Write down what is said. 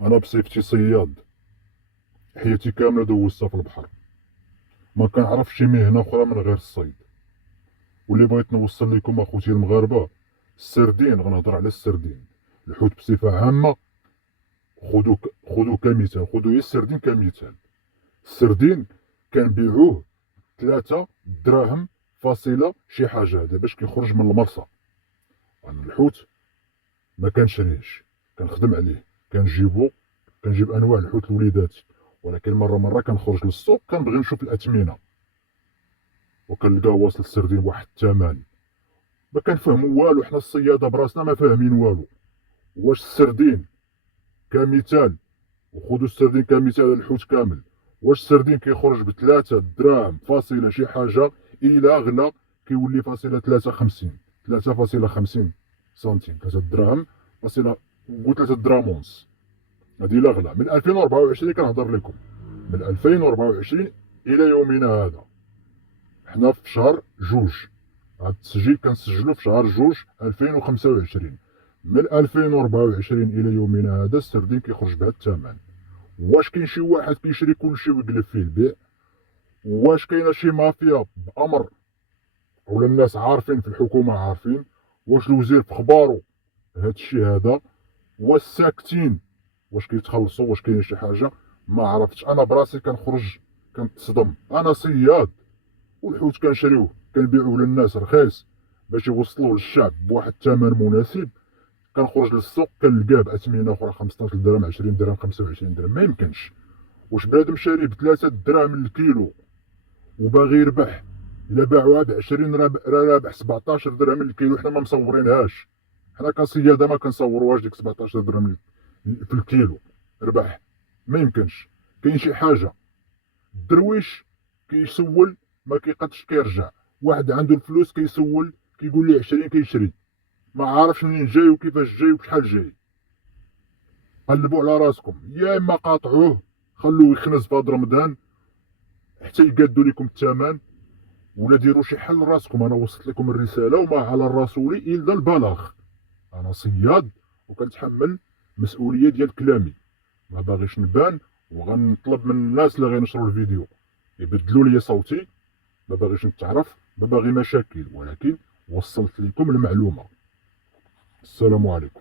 انا بصفتي صياد، حياتي كامله دوزتها في البحر. ما كنعرفش شي مهنه اخرى من غير الصيد. واللي بغيت نوصل لكم اخوتي المغاربه، السردين، غنهضر على السردين، الحوت بصفه عامه. خذوا كمثال، خذوا هي السردين كمثال. السردين كنبيعوه 3 دراهم فاصله شي حاجه، هذا باش كيخرج من المرصى. انا الحوت ما كنشريهش، كنخدم عليه. كنجيبو كنجيب انواع الحوت لوليداتي، ولكن مره كنخرج للسوق كنبغي نشوف الاثمنه، وكنلقاه واصل السردين بواحد الثمن ما كنفهموا والو. حنا الصياده براسنا ما فاهمين والو. واش السردين كمثال، وخذوا السردين كمثال الحوت كامل، واش السردين كيخرج ب3 دراهم فاصله شي حاجه، الى غلا كيولي فاصله 53، 3.50 سنتيم، 3 دراهم فاصله، قلت 3 دراهم ونص. هذه لا غلا من 2024 كنهضر لكم، من 2024 الى يومنا هذا. حنا في شهر جوج، هذا التسجيل كنسجلو في شهر جوج 2025. من 2024 الى يومنا هذا السردين كيخرج بهذا الثمن. واش كاين شي واحد كيشري كلشي ويقلب فيه البيع؟ واش كاينه شي مافيا بامر، ولا الناس عارفين في الحكومه عارفين؟ واش الوزير في خبارو هذا الشيء هذا؟ واش ساكتين؟ واش كيتخلصوا؟ واش كاين شي حاجه؟ ما عرفتش. انا براسي كنخرج كنتصدم. انا صياد، والحوت كنشريوه كنبيعوه للناس رخيص باش يوصلوه للشعب بواحد الثمن مناسب. كنخرج للسوق كنلقاه باثمنه اخرى 15 درهم، 20 درهم، 25 درهم. ما يمكنش. واش بنادم شاري ب3 دراهم الكيلو وباغي يربح؟ الا باعوها ب20 راه رابح 17 درهم الكيلو. حنا ما مصورينهاش، حنا كصياده ما كنصوروهاش ديك 17 درهم في الكيلو ربح. ما يمكنش. كاين شي حاجه. الدرويش كيسول ما كيقدش كيرجع. واحد عنده الفلوس كيسول كيقول لي 20 كيشري، ما عارفش منين جاي وكيفاش جاي وشحال جاي. قلبوا على راسكم، يا اما قاطعوه خلوه يخنز في هذا رمضان حتى يقادوا لكم الثمن، ولا ديروا شي حل راسكم. انا وصلت لكم الرساله، وما على الرسول الا البلاغ. انا صياد وكنتحمل مسؤوليه ديال كلامي. ما باغيش نبان، وغنطلب من الناس اللي غينشروا الفيديو يبدلوا لي صوتي. ما باغيش نتعرف، ما باغي مشاكل، ولكن وصلت لكم المعلومه. السلام عليكم.